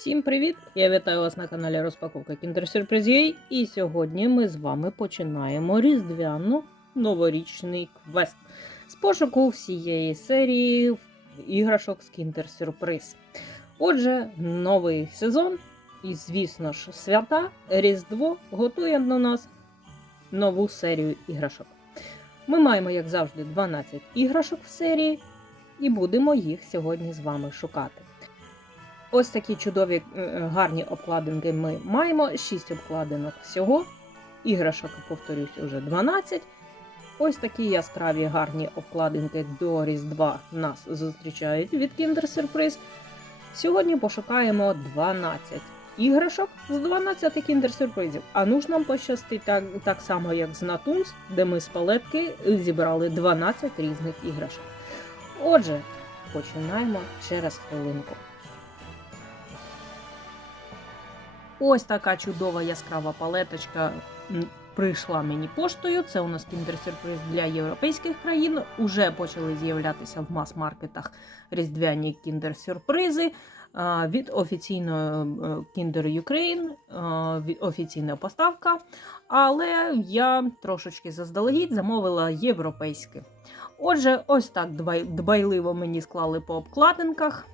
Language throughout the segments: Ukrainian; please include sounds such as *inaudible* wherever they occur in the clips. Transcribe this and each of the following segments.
Всім привіт! Я вітаю вас на каналі Розпаковка Kinder Surprise UA. І сьогодні ми з вами починаємо різдвяно новорічний квест з пошуку всієї серії іграшок з Kinder Surprise. Отже, новий сезон, і, звісно ж, свята Різдво готує до нас нову серію іграшок. Ми маємо, як завжди, 12 іграшок в серії, і будемо їх сьогодні з вами шукати. Ось такі чудові е, гарні обкладинки ми маємо. 6 обкладинок всього. Іграшок, повторюсь, уже 12. Ось такі яскраві гарні обкладинки до Різдва нас зустрічають від Kinder Surprise. Сьогодні пошукаємо 12 іграшок з 12 Kinder Surprise. А ну ж нам пощастить так, так само, як з Натунс, де ми з палетки зібрали 12 різних іграшок. Отже, починаємо через хвилинку. Ось така чудова яскрава палеточка прийшла мені поштою. Це у нас Surprise для європейських країн. Уже почали з'являтися в мас-маркетах різдвяні Kinder Сюрпризи. Від офіційної е, Kinder Ukraine, від офіційна поставка. Але я трошечки заздалегідь замовила європейське. Отже, ось так дбайливо мені склали по обкладинках.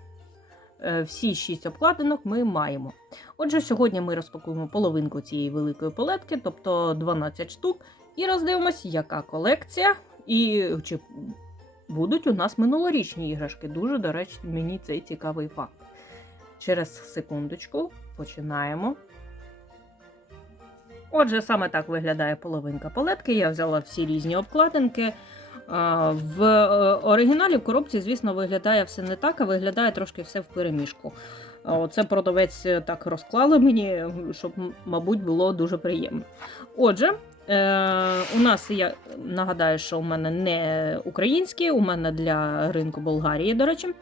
Е, Всі шість обкладинок ми маємо. Отже, сьогодні ми розпакуємо половинку цієї великої палетки, тобто 12 штук, і роздивимось, яка колекція, і чи будуть у нас минулорічні іграшки. Дуже, до речі, мені цей цікавий факт. Через секундочку починаємо. Отже, саме так виглядає половинка палетки. Я взяла всі різні обкладинки. В е, оригіналі в коробці, звісно, виглядає все не так, а виглядає трошки все в переміжку. Оце продавець е, так розклали мені, щоб, мабуть, було дуже приємно. Отже, е, у нас я нагадаю, що у мене не українські, у мене для ринку Болгарії, до речі.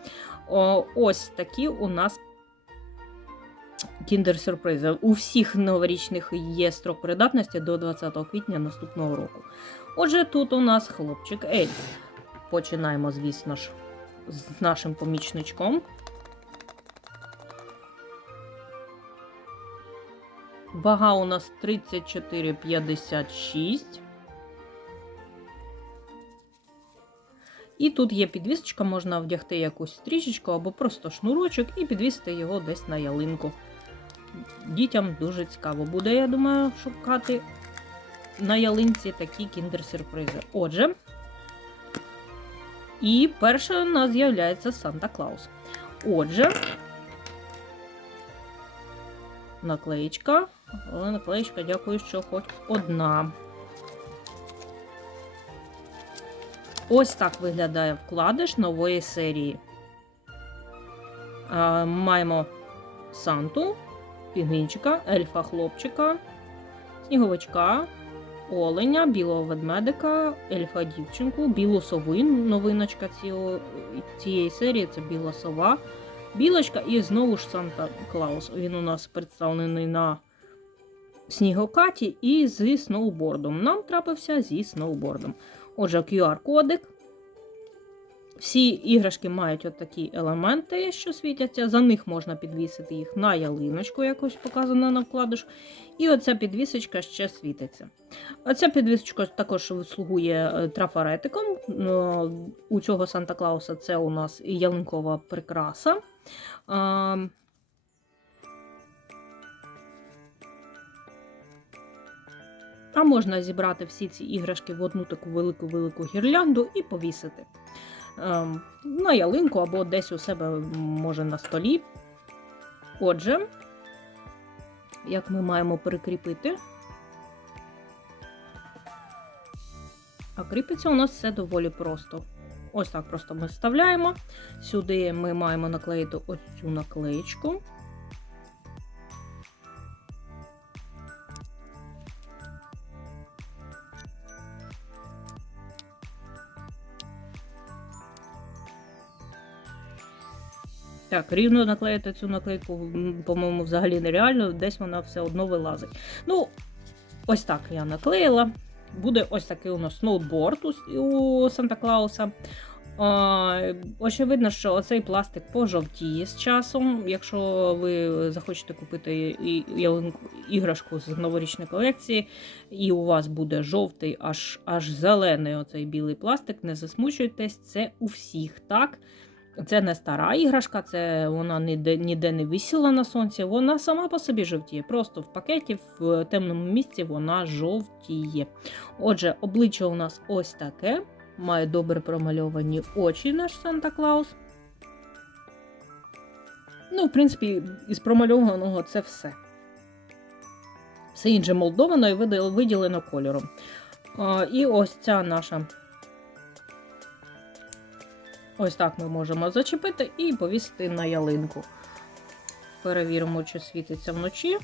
Ось такі у нас кіндер сюрпризи. У всіх новорічних є строк придатності до 20 квітня наступного року. Отже, тут у нас хлопчик Ельф. Починаємо, звісно ж, з нашим помічничком. Вага у нас 34,56. І тут є підвісочка, можна вдягти якусь стрічечку або просто шнурочок і підвісити його десь на ялинку. Дітям дуже цікаво буде, я думаю, шукати на ялинці такі кіндер-сюрпризи. Отже, і перше у нас з'являється Санта Клаус. Отже, наклеєчка. Але наклеєчка, дякую, що хоч одна. Ось так виглядає вкладиш нової серії. Маємо Санту, пінгвінчика, ельфа хлопчика, сніговичка, оленя, білого ведмедика, ельфа дівчинку, білу сову, новиночка цього, цієї серії це біла сова, білочка і знову ж Санта Клаус. Він у нас представлений на снігокаті і зі сноубордом. Нам трапився зі сноубордом. Отже, QR-кодик. Всі іграшки мають от такі елементи, що світяться. За них можна підвісити їх на ялиночку, якось показано на вкладиш. І оця підвісочка ще світиться. Оця підвісочка також слугує е, трафаретиком. Ну, У цього Санта Клауса це у нас ялинкова прикраса. А, можна зібрати всі ці іграшки в одну таку велику-велику гірлянду і повісити на ялинку або десь у себе, може, на столі. Отже, як ми маємо перекріпити? А кріпиться у нас все доволі просто. Ось так просто ми вставляємо. Сюди ми маємо наклеїти ось цю наклеєчку. Так, рівно наклеїти цю наклейку, по-моєму, взагалі нереально, десь вона все одно вилазить. Ну, ось так я наклеїла. Буде ось такий у нас ноутборд у, Санта Клауса. Очевидно, що оцей пластик пожовтіє з часом. Якщо ви захочете купити іграшку з новорічної колекції, і у вас буде жовтий, аж аж зелений оцей білий пластик, не засмучуйтесь, це у всіх так. Це не стара іграшка, це вона ніде, ніде не висіла на сонці, вона сама по собі жовтіє. Просто в пакеті в темному місці вона жовтіє. Отже, обличчя у нас ось таке. Має добре промальовані очі наш Санта Клаус. Ну, в принципі, із промальованого це все. Все інше молдовано і виділено кольором. І ось ця наша. Ось так ми можемо зачепити і повісити на ялинку. Перевіримо, чи світиться вночі.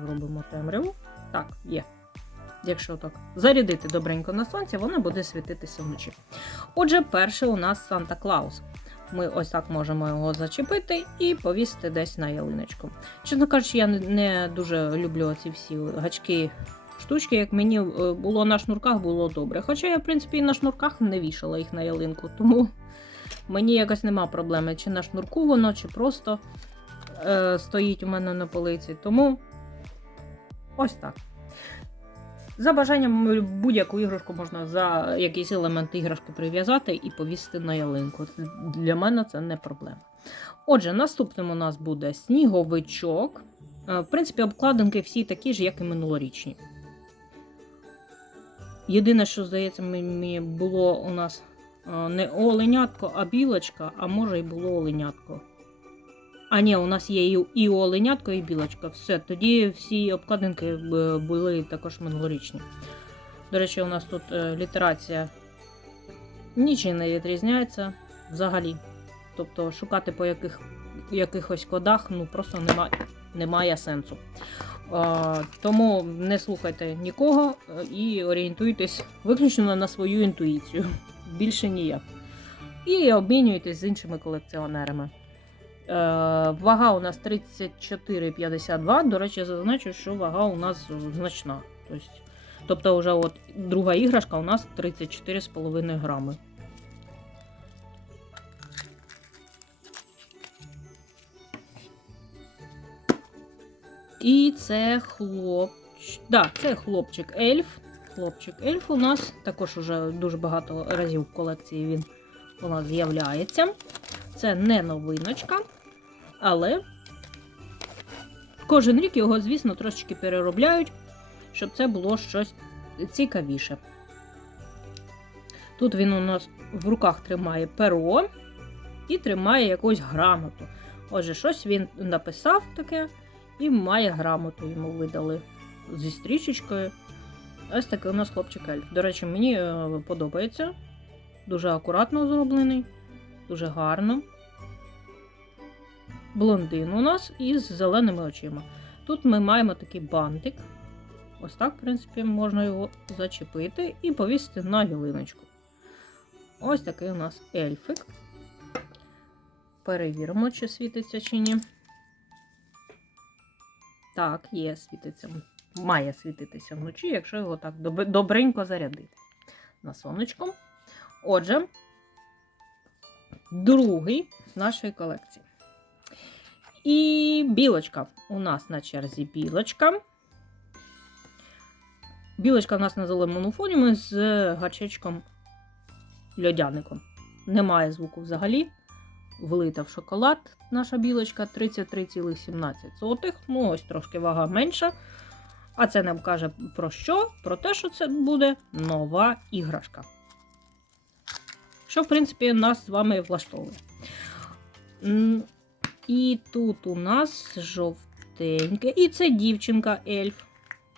Зробимо темряву. Так, є. Якщо так зарядити добренько на сонці, вона буде світитися вночі. Отже, перший у нас Санта Клаус. Ми ось так можемо його зачепити і повісити десь на ялиночку. Чесно кажучи, я не дуже люблю ці всі гачки штучки, як мені е, було на шнурках, було добре. Хоча я, в принципі, і на шнурках не вішала їх на ялинку, *laughs* тому мені якось нема проблеми, чи на шнурку воно, чи просто е, стоїть у мене на полиці. Тому ось так. За бажанням будь-яку іграшку можна за якийсь елемент іграшки прив'язати і повісити на ялинку. Для мене це не проблема. Отже, наступним у нас буде сніговичок. Е, В принципі, обкладинки всі такі ж, як і минулорічні. Єдине, що, здається, мені було у нас е, не оленятко, а білочка, а може й було оленятко. А ні, у нас є і, і оленятко, і білочка. Все, тоді всі обкладинки е, були також минулорічні. До речі, у нас тут е, літерація нічим не відрізняється взагалі. Тобто шукати по яких, якихось кодах ну, просто нема, немає сенсу. Е, тому не слухайте нікого е, і орієнтуйтесь виключно на свою інтуїцію. Більше ніяк. І обмінюйтесь з іншими колекціонерами. Е, вага у нас 34,52. До речі, зазначу, що вага у нас значна. Тобто, тобто вже от друга іграшка у нас 34,5 грами. І це хлопчик. Да, це хлопчик ельф. Хлопчик ельф у нас також уже дуже багато разів в колекції він у нас з'являється. Це не новиночка, але кожен рік його, звісно, трошечки переробляють, щоб це було щось цікавіше. Тут він у нас в руках тримає перо і тримає якусь грамоту. Отже, щось він написав таке і має грамоту йому видали зі стрічечкою. Ось такий у нас хлопчик ельф. До речі, мені е, подобається. Дуже акуратно зроблений, дуже гарно. Блондин у нас із зеленими очима. Тут ми маємо такий бантик. Ось так, в принципі, можна його зачепити і повісити на ялиночку. Ось такий у нас ельфик. Перевіримо, чи світиться, чи ні. Так, є, світиться. Має світитися вночі, якщо його так добренько зарядити на сонечко. Отже, другий з нашої колекції. І білочка. У нас на черзі білочка. Білочка у нас на зеленому фоні з гачечком льодяником. Немає звуку взагалі. Влита в шоколад наша білочка 33,17. Ну, ось трошки вага менша. А це нам каже про що? Про те, що це буде нова іграшка. Що, в принципі, нас з вами влаштовує. І тут у нас жовтеньке. І це дівчинка ельф.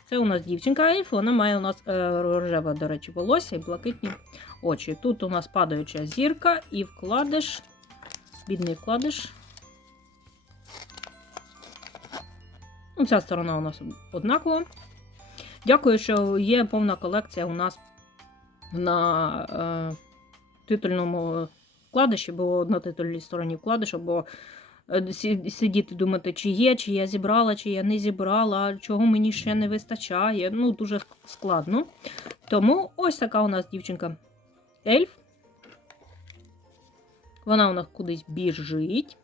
Це у нас дівчинка ельф, вона має у нас е, рожеве, до речі, волосся і блакитні очі. Тут у нас падаюча зірка і вкладиш. Бідний вкладиш. Ну, Ця сторона у нас однакова. Дякую, що є повна колекція у нас на е, титульному вкладиші, бо на титульній стороні вкладишу, бо е, сидіти думати, чи є, чи я зібрала, чи я не зібрала, чого мені ще не вистачає. Ну, дуже складно. Тому ось така у нас дівчинка ельф. Вона у нас кудись біжить.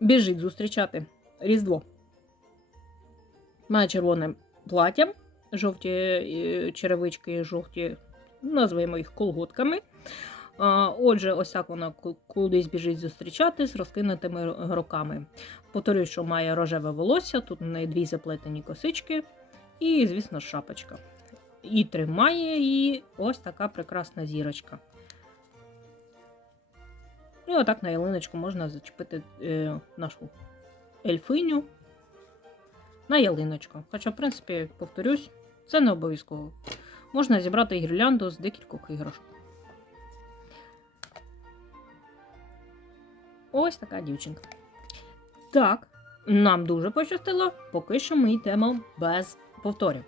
Біжить зустрічати Різдво. Має червоне плаття, жовті е, черевички, жовті, називаємо їх колготками. Отже, ось так вона кудись біжить зустрічати з розкинутими руками. Повторюю, що має рожеве волосся, тут у неї дві заплетені косички і, звісно, шапочка. І тримає її ось така прекрасна зірочка. І отак на ялиночку можна зачепити е, нашу ельфиню на ялиночку. Хоча, в принципі, повторюсь, це не обов'язково. Можна зібрати гірлянду з декількох іграшок. Ось така дівчинка. Так, нам дуже пощастило, поки що ми йдемо без повторів.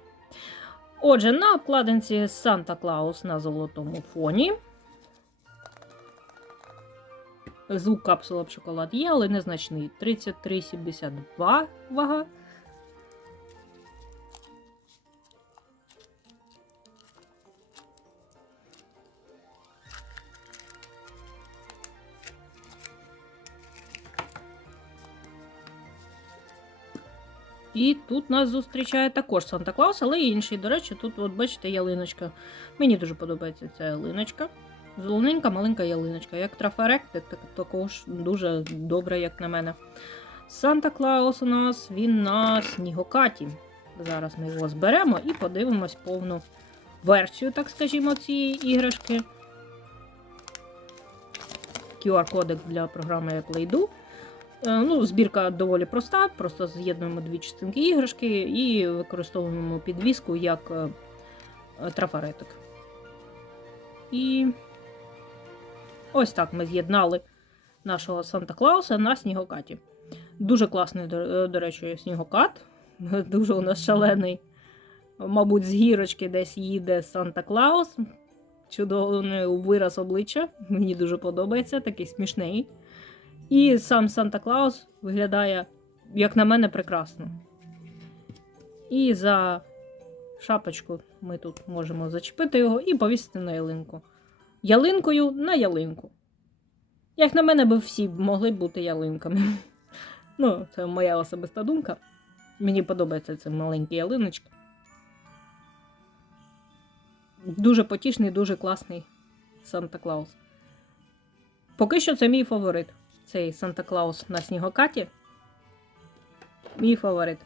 Отже, на обкладинці Санта Клаус на золотому фоні. Звук капсула в шоколад є, але незначний. 33,72 вага. І тут нас зустрічає також Санта Клаус, але інший. До речі, тут, от бачите, ялиночка. Мені дуже подобається ця ялиночка. Зелененька маленька ялиночка. Як трафарек, так так- також дуже добре, як на мене. Санта Клаус у нас він на снігокаті. Зараз ми його зберемо і подивимось повну версію, так скажімо, цієї іграшки. QR-кодек для програми Play-Do. Е, Ну, збірка доволі проста, просто з'єднуємо дві частинки іграшки і використовуємо підвіску як е, е, трафаретик. І ось так ми з'єднали нашого Санта Клауса на снігокаті. Дуже класний, до, е, речі, снігокат. *laughs* Дуже у нас шалений. Мабуть, з гірочки десь їде Санта Клаус. Чудовий вираз обличчя. Мені дуже подобається, такий смішний. І сам Санта Клаус виглядає, як на мене, прекрасно. І за шапочку ми тут можемо зачепити його і повісити на ялинку. Ялинкою на ялинку. Як на мене, би всі могли бути ялинками. *laughs* Ну, це моя особиста думка. Мені подобаються ці маленькі ялиночки. Дуже потішний, дуже класний Санта Клаус. Поки що це мій фаворит. Цей Санта Клаус на снігокаті. Мій фаворит.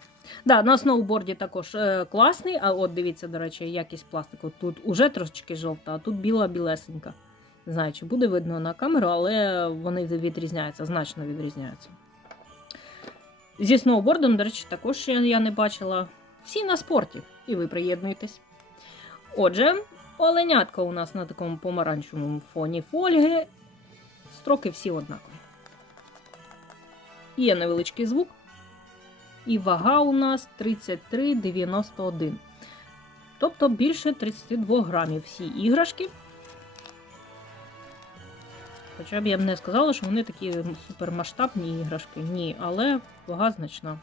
Да, на сноуборді також е, класний, а от дивіться, до речі, якість пластику. Тут уже трошечки жовта, а тут біла білесенька. Не знаю, чи буде видно на камеру, але вони відрізняються, значно відрізняються. Зі сноубордом, до речі, також я не бачила. Всі на спорті, і ви приєднуєтесь. Отже, оленятка у нас на такому помаранчевому фоні фольги. Строки всі однакові. Є невеличкий звук. І вага у нас 33,91. Тобто більше 32 грамів всі іграшки. Хоча б я б не сказала, що вони такі супермасштабні іграшки. Ні, але вага значна.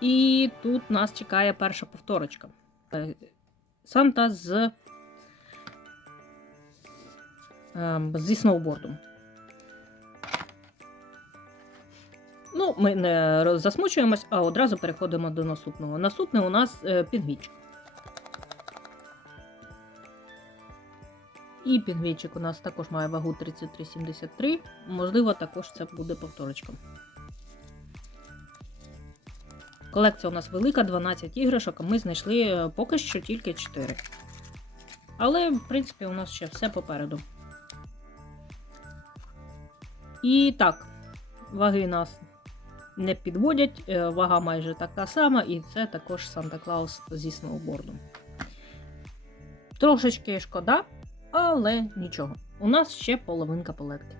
І тут нас чекає перша повторочка. Е, Санта з зі сноубордом. Ну, ми не засмучуємось, а одразу переходимо до наступного. Наступне у нас е, підвічок. І підвічик у нас також має вагу 33,73. Можливо, також це буде повторочка. Колекція у нас велика, 12 іграшок, а ми знайшли е, поки що тільки 4. Але, в принципі, у нас ще все попереду. І так, ваги нас не підводять, е, вага майже така сама, і це також Санта Клаус зі сноубордом. Трошечки шкода, але нічого. У нас ще половинка колекції.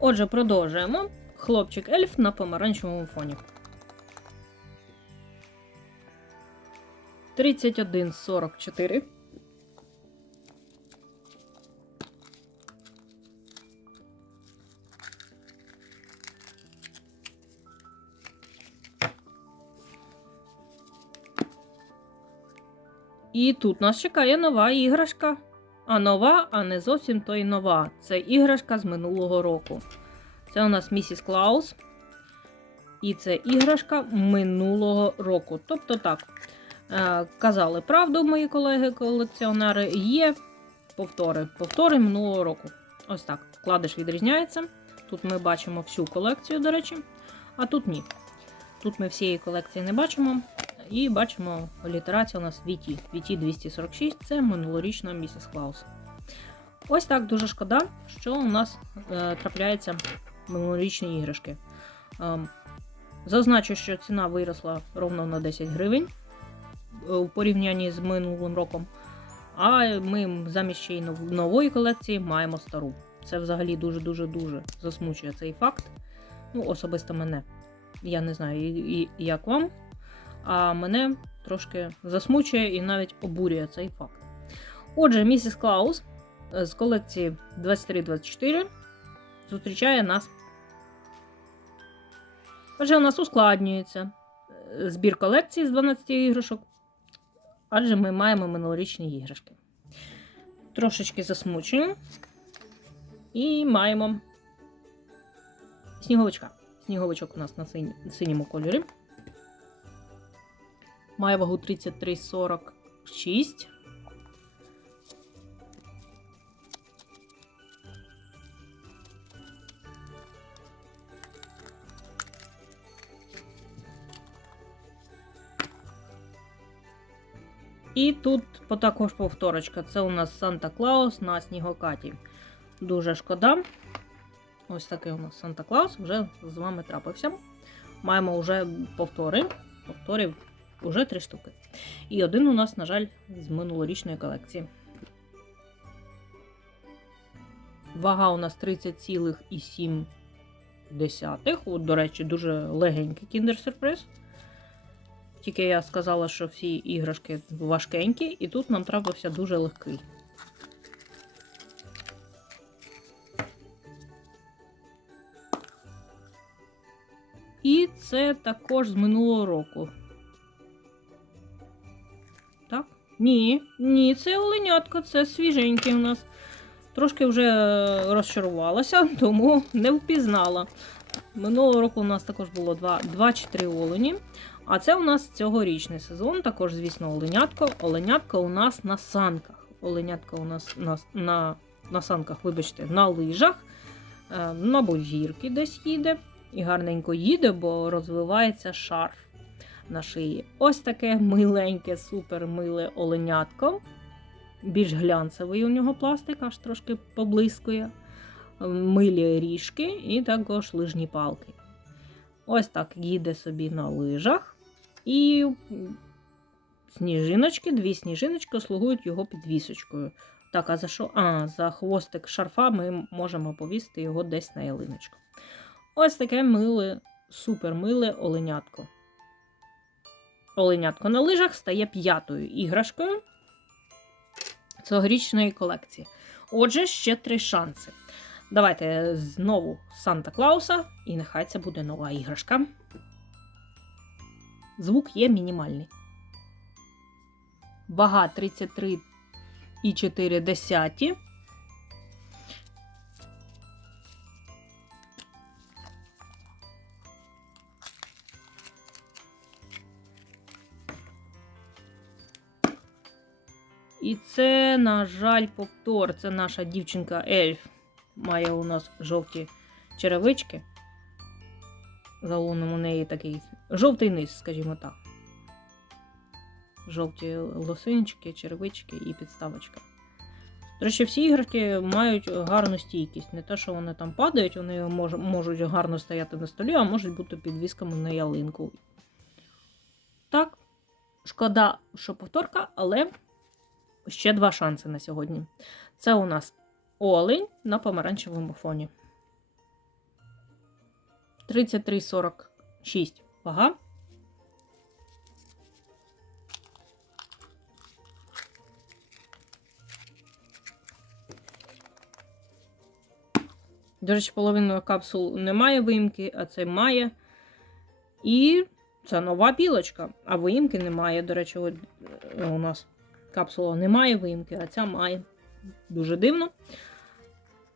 Отже, продовжуємо. Хлопчик ельф на помаранчевому фоні. 31,44. І тут нас чекає нова іграшка. А нова, а не зовсім то й нова. Це іграшка з минулого року. Це у нас місіс Клаус. І це іграшка минулого року. Тобто так, е, казали правду мої колеги-колекціонери, є повтори. Повтори минулого року. Ось так. Вкладиш відрізняється. Тут ми бачимо всю колекцію, до речі, а тут ні. Тут ми всієї колекції не бачимо. І бачимо, літерація у нас VT. VT 246 це минулорічна місіс Клаус. Ось так дуже шкода, що у нас е, трапляються минулорічні іграшки. Ем, зазначу, що ціна виросла ровно на 10 гривень е, у порівнянні з минулим роком. А ми замість ще й нової колекції маємо стару. Це взагалі дуже-дуже дуже засмучує цей факт. Ну, особисто мене. Я не знаю, і, і, як вам. А мене трошки засмучує і навіть обурює цей факт. Отже, місіс Клаус е, з колекції 2324 зустрічає нас. Отже, у нас ускладнюється е, збір колекції з 12 іграшок, адже ми маємо минулорічні іграшки. Трошечки засмучуємо. І маємо сніговичка. Сніговичок у нас на синьому кольорі. Має вагу 33,46. І тут також повторочка. Це у нас Санта Клаус на снігокаті. Дуже шкода. Ось такий у нас Санта Клаус вже з вами трапився. Маємо вже повтори. Повторів вже три штуки. І один у нас, на жаль, з минулорічної колекції. Вага у нас 30,7. От, до речі, дуже легенький кіндер-сюрприз. Тільки я сказала, що всі іграшки важкенькі, і тут нам трапився дуже легкий. І це також з минулого року. Ні, ні, це оленятко, це свіженький у нас. Трошки вже розчарувалася, *laughs* тому не впізнала. Минулого року у нас також було 2, 2 чи 3 олені. А це у нас цьогорічний сезон, також, звісно, оленятко. Оленятко у нас на санках. Оленятко у нас на, на, на санках, вибачте, на лижах, е, на богірки десь їде. І гарненько їде, бо розвивається шарф на шиї. Ось таке миленьке, супер миле оленятко. Більш глянцевий у нього пластик, аж трошки поблискує. Милі ріжки і також лижні палки. Ось так їде собі на лижах. І сніжиночки, дві сніжиночки слугують його підвісочкою. Так, а за що? А, за хвостик шарфа ми можемо повісити його десь на ялиночку. Ось таке миле, супер миле оленятко. Оленятко на лижах стає п'ятою іграшкою цьогорічної колекції. Отже, ще три шанси. Давайте знову Санта Клауса, і нехай це буде нова іграшка. Звук є мінімальний. Вага 33,4. І це, на жаль, повтор. Це наша дівчинка Ельф. Має у нас жовті черевички. Залоном у неї такий жовтий низ, скажімо так. Жовті лосинчики, черевички і підставочка. До всі іграшки мають гарну стійкість. Не те, що вони там падають, вони мож, можуть гарно стояти на столі, а можуть бути підвісками на ялинку. Так, шкода, що повторка, але ще два шанси на сьогодні. Це у нас олень на помаранчевому фоні. 33,46 вага. До речі, половина капсул немає виїмки, а це має. І це нова білочка, а виїмки немає. До речі, е, у нас капсула не має виїмки, а ця має. Дуже дивно.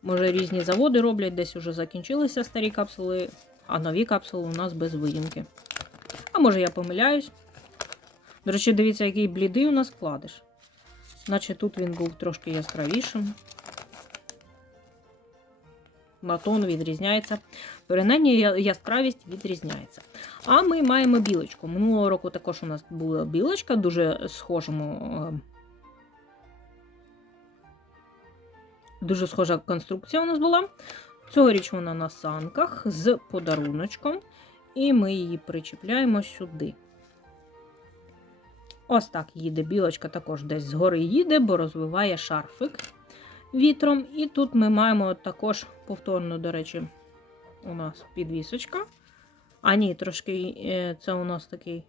Може, різні заводи роблять, десь уже закінчилися старі капсули, а нові капсули у нас без виїмки. А може я помиляюсь. До речі, дивіться, який блідий у нас вкладиш. Наче тут він був трошки яскравішим. На тон відрізняється. Принаймні яскравість відрізняється. А ми маємо білочку. Минулого року також у нас була білочка, дуже схожому. Дуже схожа конструкція у нас була. Цьогоріч вона на санках з подаруночком. І ми її причіпляємо сюди. Ось так їде білочка, також десь згори їде, бо розвиває шарфик вітром. І тут ми маємо також повторно, до речі, у нас підвісочка. А ні, трошки е, це у нас такий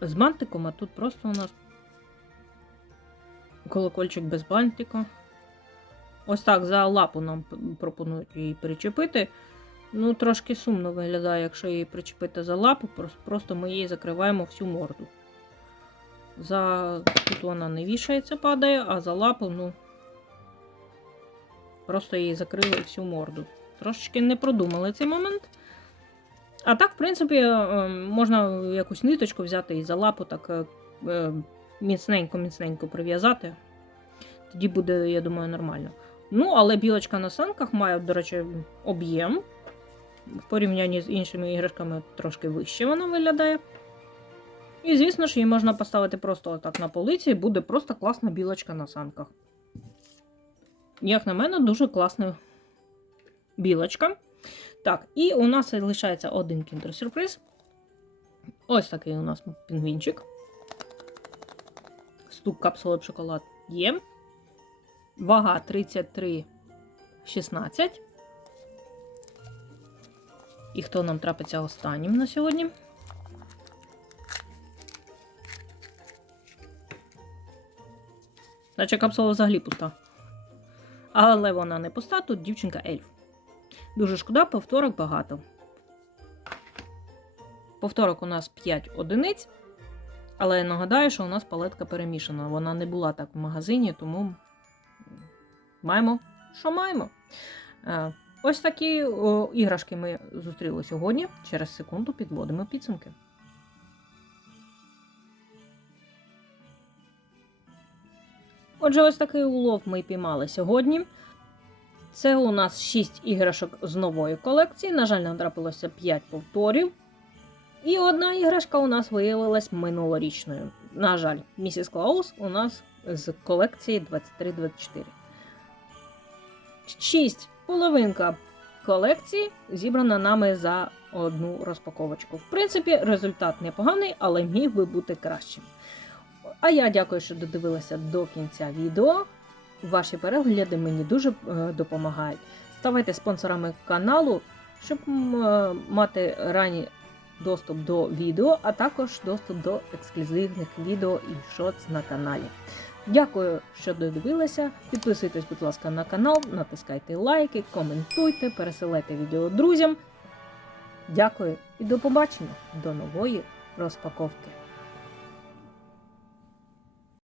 з бантиком, а тут просто у нас колокольчик без бантика. Ось так за лапу нам пропонують її причепити. Ну, трошки сумно виглядає, якщо її причепити за лапу, просто ми їй закриваємо всю морду. За тут вона не вішається, падає, а за лапу, ну, просто її закрили всю морду. Трошечки не продумали цей момент. А так, в принципі, е, можна якусь ниточку взяти і за лапу так е, е, міцненько-міцненько прив'язати. Тоді буде, я думаю, нормально. Ну, але білочка на санках має, до речі, об'єм. В порівнянні з іншими іграшками трошки вище вона виглядає. І, звісно ж, її можна поставити просто отак на полиці, і буде просто класна білочка на санках. Як на мене, дуже класна білочка. Так, і у нас залишається один кіндер-сюрприз. Ось такий у нас пінгвінчик. Стук капсули шоколад є. Вага 33,16. І хто нам трапиться останнім на сьогодні? Наче капсула взагалі пуста. Але вона не пуста, тут дівчинка ельф. Дуже шкода, повторок багато. Повторок у нас 5 одиниць. Але нагадаю, що у нас палетка перемішана. Вона не була так в магазині, тому маємо, що маємо. Е, Ось такі о, іграшки ми зустріли сьогодні. Через секунду підводимо підсумки. Отже, ось такий улов ми піймали сьогодні. Це у нас 6 іграшок з нової колекції. На жаль, нам трапилося 5 повторів. І одна іграшка у нас виявилась минулорічною. На жаль, місіс Клаус у нас з колекції 23-24. 6. Половинка колекції зібрана нами за одну розпаковочку. В принципі, результат непоганий, але міг би бути кращим. А я дякую, що додивилися до кінця відео. Ваші перегляди мені дуже е, допомагають. Ставайте спонсорами каналу, щоб е, мати ранній доступ до відео, а також доступ до ексклюзивних відео і шоц на каналі. Дякую, що додивилися. Підписуйтесь, будь ласка, на канал, натискайте лайки, коментуйте, пересилайте відео друзям. Дякую і до побачення до нової розпаковки.